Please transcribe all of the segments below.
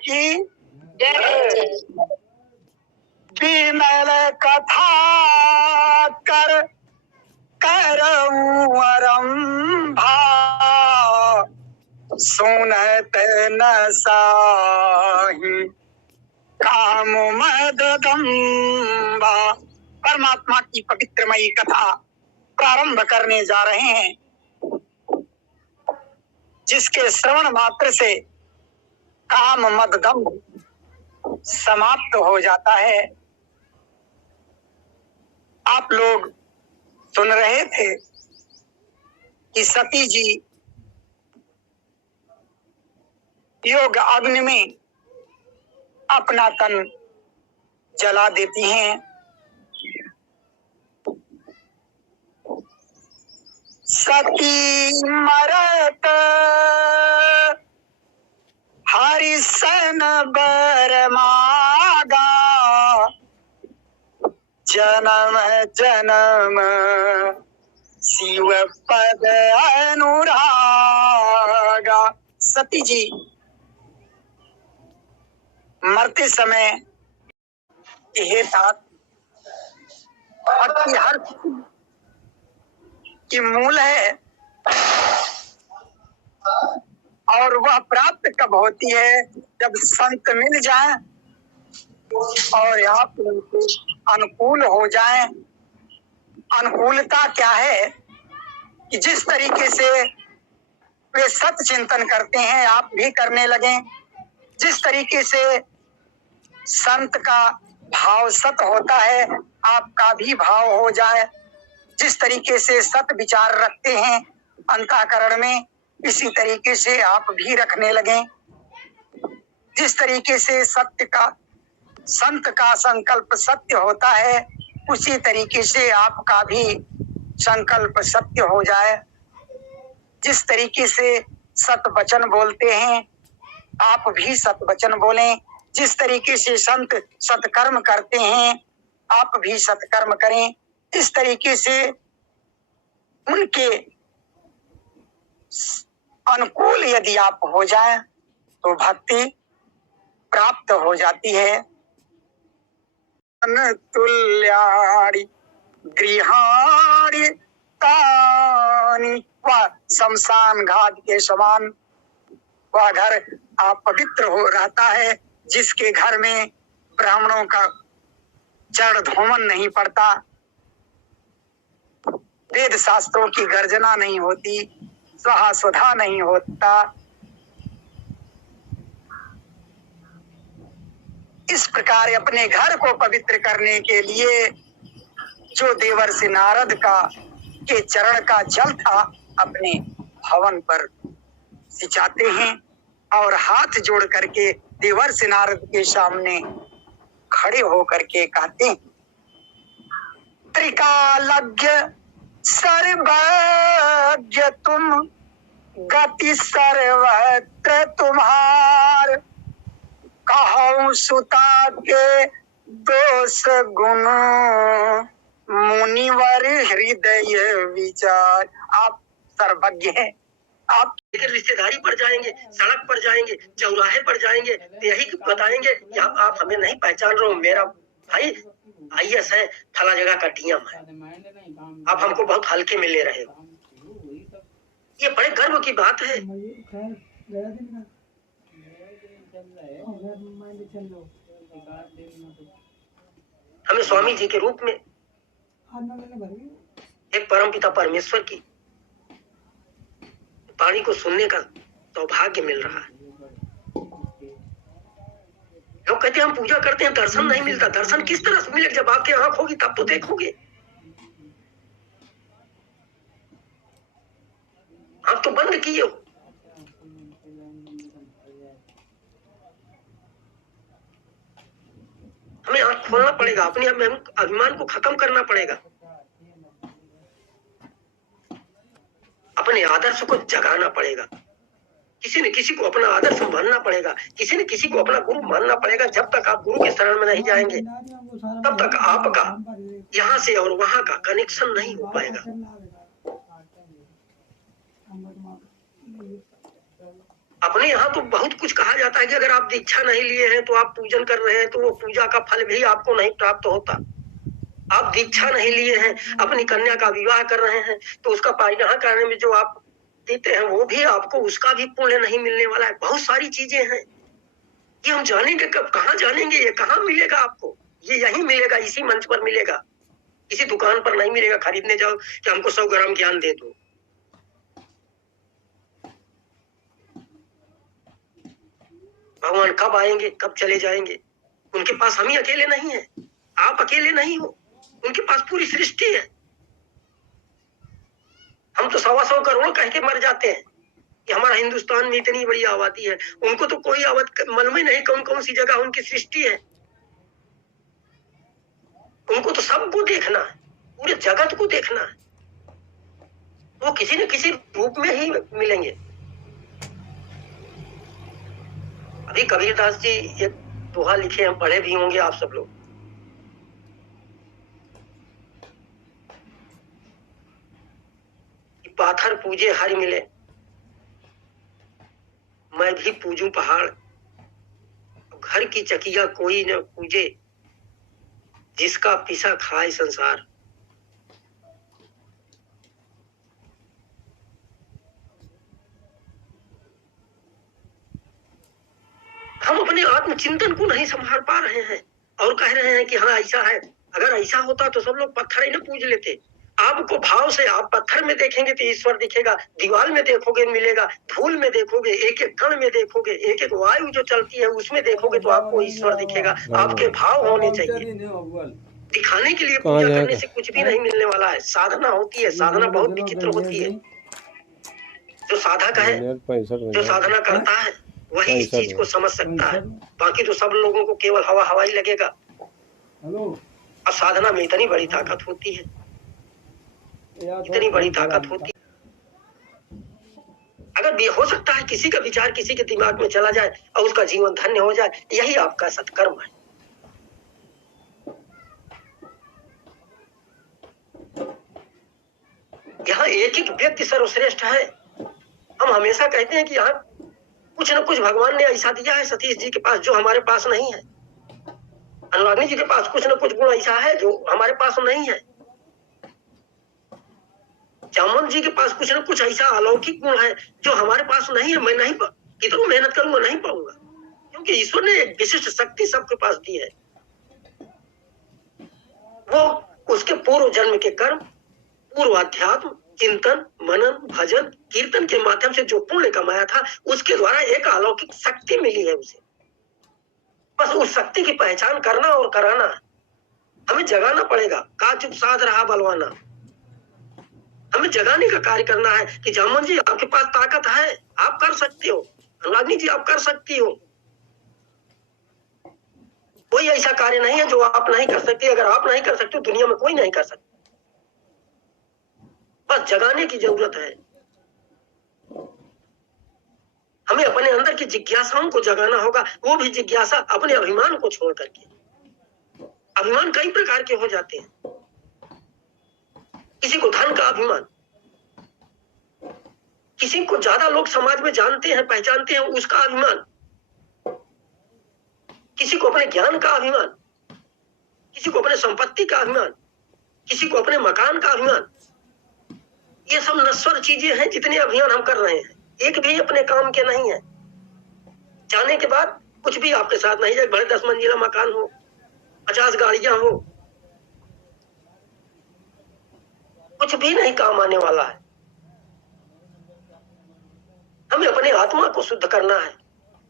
की विमल कथा कर करऊं आरंभा सुनत न साही काम मददम्बा। परमात्मा की पवित्रमयी कथा प्रारंभ करने जा रहे हैं, जिसके श्रवण मात्र से काम मददम्ब समाप्त हो जाता है। आप लोग सुन रहे थे कि सती जी योग अग्नि में अपना तन जला देती हैं। सती मरत हरिसन बर मागा जन्म जन्म शिव पद अनुरागा। सती जी मरते समय हे तात भक्ति हर की मूल है, और वह प्राप्त कब होती है? जब संत मिल जाए और आप उनको अनुकूल हो जाए। अनुकूलता क्या है कि जिस तरीके से वे सत चिंतन करते हैं आप भी करने लगें, जिस तरीके से संत का भाव सत होता है आपका भी भाव हो जाए, जिस तरीके से सत विचार रखते हैं अंतःकरण में इसी तरीके से आप भी रखने लगें। जिस तरीके से सत्य का संत का संकल्प सत्य होता है उसी तरीके से आपका भी संकल्प सत्य हो जाए। जिस तरीके से सत वचन बोलते हैं आप भी सत वचन बोलें। जिस तरीके से संत सत्कर्म करते हैं आप भी सत्कर्म करें। इस तरीके से उनके अनुकूल यदि आप हो जाएं तो भक्ति प्राप्त हो जाती है। तुल्यारी गृहाणी तानी, वह शमशान घाट के समान वह घर पवित्र हो रहता है, जिसके घर में ब्राह्मणों का चरण धोमन नहीं पड़ता, वेद शास्त्रों की गर्जना नहीं होती, स्वाहा स्वधा नहीं होता। इस प्रकार अपने घर को पवित्र करने के लिए जो देवर्षि नारद का के चरण का जल था अपने भवन पर सिंचाते हैं और हाथ जोड़ करके देवर्षि नारद के सामने खड़े होकर के कहते हैं, त्रिकालज्ञ सर्वज्ञ तुम गति सर्वत्र तुम्हार कहूं सुता के दोष गुण मुनिवर हृदय विचार। आप सर्वज्ञ हैं, आप रिश्तेदारी पर जाएंगे, सड़क पर जाएंगे, चौराहे पर जाएंगे तो यही बताएंगे कि आप हमें नहीं पहचान रहे हो, मेरा भाई IAS है, फला जगह का DM है, आप हमको बहुत हल्के में ले रहे हो। ये बड़े गर्व की बात है। हमें स्वामी जी के रूप में एक परमपिता परमेश्वर की वाणी को सुनने का सौभाग्य मिल रहा है। लोग कहते हैं हम पूजा करते हैं, दर्शन नहीं मिलता। दर्शन किस तरह से मिलेगा? जब आपकी आंख होगी तब तो देखोगे। आप तो बंद किए हो। हमें आंख खोलना पड़ेगा, अपने अभिमान को खत्म करना पड़ेगा, अपने आदर्श को जगाना पड़ेगा। किसी न किसी को अपना आदर्श मानना पड़ेगा, किसी न किसी को अपना गुरु मानना पड़ेगा। जब तक आप गुरु के शरण में नहीं जाएंगे तब तक आपका यहाँ से और वहां का कनेक्शन नहीं हो पाएगा। अपने यहाँ तो बहुत कुछ कहा जाता है कि अगर आप दीक्षा नहीं लिए हैं तो आप पूजन कर रहे हैं तो वो पूजा का फल भी आपको नहीं प्राप्त होता। आप दीक्षा नहीं लिए हैं, अपनी कन्या का विवाह कर रहे हैं तो उसका परिग्रह करने में जो आप देते हैं वो भी आपको उसका भी पुण्य नहीं मिलने वाला है। बहुत सारी चीजें हैं, ये हम जानेंगे कब, कहाँ जानेंगे, ये कहाँ मिलेगा आपको? ये यही मिलेगा, इसी मंच पर मिलेगा, किसी दुकान पर नहीं मिलेगा। खरीदने जाओ कि हमको 100 ग्राम ज्ञान दे दो। भगवान कब आएंगे, कब चले जाएंगे? उनके पास हम ही अकेले नहीं है, आप अकेले नहीं हो, उनके पास पूरी सृष्टि है। हम तो 125 करोड़ कह के मर जाते हैं कि हमारा हिंदुस्तान में इतनी बड़ी आबादी है। उनको तो कोई मालूम ही नहीं कौन कौन सी जगह उनकी सृष्टि है। उनको तो सबको देखना है, पूरे जगत को देखना है। वो किसी न किसी रूप में ही मिलेंगे। अभी कबीरदास जी एक दोहा लिखे हैं, पढ़े भी होंगे आप सब लोग। पाथर पूजे हरि मिले, मैं भी पूजूं पहाड़। घर की चकिया कोई न पूजे, जिसका पिसा खाए संसार। हम अपने आत्मचिंतन को नहीं संभाल पा रहे हैं और कह रहे हैं कि हाँ ऐसा है। अगर ऐसा होता तो सब लोग पत्थर ही न पूज लेते। आपको भाव से आप पत्थर में देखेंगे तो ईश्वर दिखेगा, दीवार में देखोगे मिलेगा, धूल में देखोगे, एक एक कण में देखोगे, एक एक वायु जो चलती है उसमें देखोगे तो आपको ईश्वर दिखेगा। आपके भाव होने चाहिए। दिखाने के लिए पूजा करने से कुछ भी नहीं मिलने वाला है। साधना होती है, साधना बहुत विचित्र होती है। जो साधक है, जो साधना करता है वही इस चीज को समझ सकता है। बाकी तो सब लोगों को केवल हवा हवा ही लगेगा। और साधना में इतनी बड़ी ताकत होती है, इतनी बड़ी ताकत होती है। अगर भी हो सकता है किसी का विचार किसी के दिमाग में चला जाए और उसका जीवन धन्य हो जाए, यही आपका सत्कर्म है। यहाँ एक एक व्यक्ति सर्वश्रेष्ठ है। हम हमेशा कहते हैं कि यहाँ कुछ न कुछ भगवान ने ऐसा दिया है सतीश जी के पास जो हमारे पास नहीं है। अनुराग्नि जी के पास कुछ न कुछ गुण ऐसा है जो हमारे पास नहीं है। जामवंत जी के पास कुछ न कुछ ऐसा अलौकिक गुण है जो हमारे पास नहीं है। मैं नहीं कितना मेहनत करूंगा नहीं पाऊंगा, क्योंकि ईश्वर ने एक विशिष्ट शक्ति सबके पास दी है। वो उसके पूर्व जन्म के कर्म, पूर्व अध्यात्म, चिंतन, मनन, भजन, कीर्तन के माध्यम से जो पुण्य कमाया था उसके द्वारा एक अलौकिक शक्ति मिली है उसे। बस उस शक्ति की पहचान करना और कराना हमें जगाना पड़ेगा। का चुप साध रहा बलवाना, हमें जगाने का कार्य करना है कि जामवंत जी आपके पास ताकत है, आप कर सकते हो। अनुराग्नि जी आप कर सकती हो। कोई ऐसा कार्य नहीं है जो आप नहीं कर सकते। अगर आप नहीं कर सकते दुनिया में कोई नहीं कर सकता। बस जगाने की जरूरत है। हमें अपने अंदर की जिज्ञासाओं को जगाना होगा। वो भी जिज्ञासा अपने अभिमान को छोड़ करके। अभिमान कई प्रकार के हो जाते हैं। किसी को धन का अभिमान, किसी को ज्यादा लोग समाज में जानते हैं पहचानते हैं उसका अभिमान, किसी को अपने ज्ञान का अभिमान, किसी को अपने संपत्ति का अभिमान, किसी को अपने मकान का अभिमान। ये सब नश्वर चीजें हैं। जितने अभियान हम कर रहे हैं एक भी अपने काम के नहीं है। जाने के बाद कुछ भी आपके साथ नहीं जाए। भले 10 मंजिला मकान हो, 50 गाड़ियां हो, कुछ भी नहीं काम आने वाला है। हमें अपने आत्मा को शुद्ध करना है,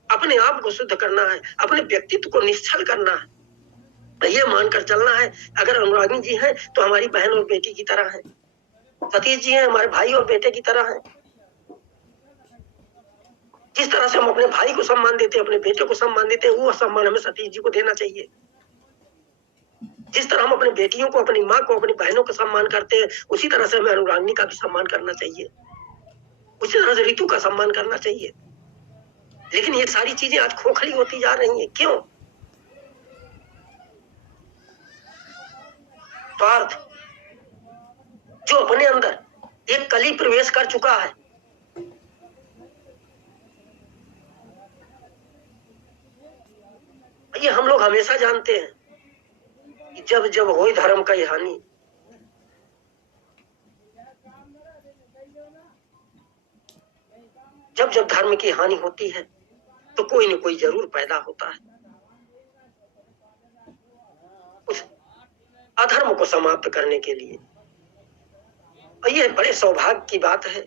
अपने आप को शुद्ध करना है, अपने व्यक्तित्व को निश्चल करना है। ये मानकर चलना है अगर अनुराग्नि जी हैं तो हमारी बहन और बेटी की तरह है, सतीश जी हैं हमारे भाई और बेटे की तरह है। जिस तरह से हम अपने भाई को सम्मान देते हैं, अपने बेटे को सम्मान देते हैं, वो सम्मान हमें सतीश जी को देना चाहिए। जिस तरह हम अपनी बेटियों को, अपनी माँ को, अपनी बहनों को सम्मान करते हैं उसी तरह से हमें अनुराग्नि का भी सम्मान करना चाहिए। उसी तरह से ऋतु का सम्मान करना चाहिए। लेकिन ये सारी चीजें आज खोखली होती जा रही हैं। क्यों? स्वार्थ जो अपने अंदर एक कली प्रवेश कर चुका है, ये हम लोग हमेशा जानते हैं कि जब जब हो धर्म का हानि, जब जब धर्म की हानि होती है तो कोई न कोई जरूर पैदा होता है उस अधर्म को समाप्त करने के लिए। और ये बड़े सौभाग्य की बात है